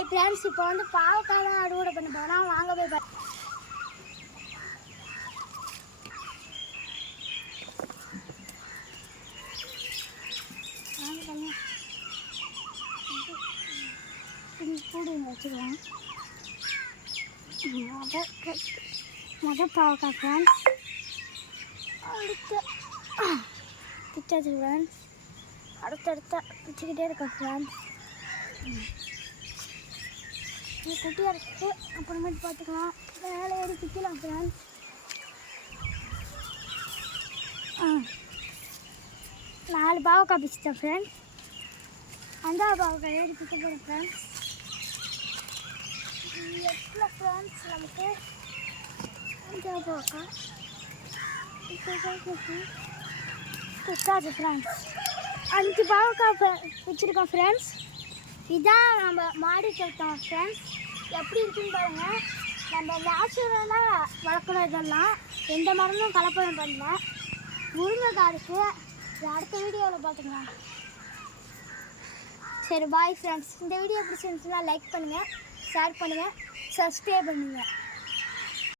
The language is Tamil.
ஹாய் ஃப்ரெண்ட்ஸ், இப்போ வந்து பாவக்காய் தான் அறுவடை பண்ண போகிறோம். வாங்க போய் கூடு வச்சுருவோம். மொதல் பாவக்காய் ஃப்ரெண்ட்ஸ், அடுத்து பிச்சாச்சு ஃப்ரெண்ட்ஸ், அடுத்தடுத்த பிச்சுக்கிட்டே இருக்கோம் ஃப்ரெண்ட்ஸ். குட்டியாக இருக்குது, அப்புறமேட்டு பார்த்துக்கலாம். வேலை ஏறி பிக்கலாம் ஃப்ரெண்ட்ஸ். 4 பாவக்காய் பிச்சுட்டேன் ஃப்ரெண்ட்ஸ். 5ஆவது பாவக்காய் ஏறி பிக்க போகிறேன் ஃப்ரெண்ட்ஸ். 8 ஃப்ரெண்ட்ஸ் நமக்கு 5ஆவது பாவக்காய் பிச்சாச்சு ஃப்ரெண்ட்ஸ். 5 பாவக்காய் பிச்சிருக்கோம் ஃப்ரெண்ட்ஸ். இதான் நம்ம மாடி தோட்டம் ஃப்ரெண்ட்ஸ். எப்படி இருக்குன்னு பாருங்கள். நம்ம நேச்சுரலாக வளர்க்குற இதெல்லாம் எந்த மரமும் கலப்படம் பண்ணல. முருங்கைக்காய் இருக்குது. அடுத்த வீடியோவில் பார்த்துக்கலாம். சரி, பாய் ஃப்ரெண்ட்ஸ். இந்த வீடியோ பிடிச்சிருந்துச்சுன்னா லைக் பண்ணுங்கள், ஷேர் பண்ணுங்கள், சப்ஸ்கிரைப் பண்ணுங்கள்.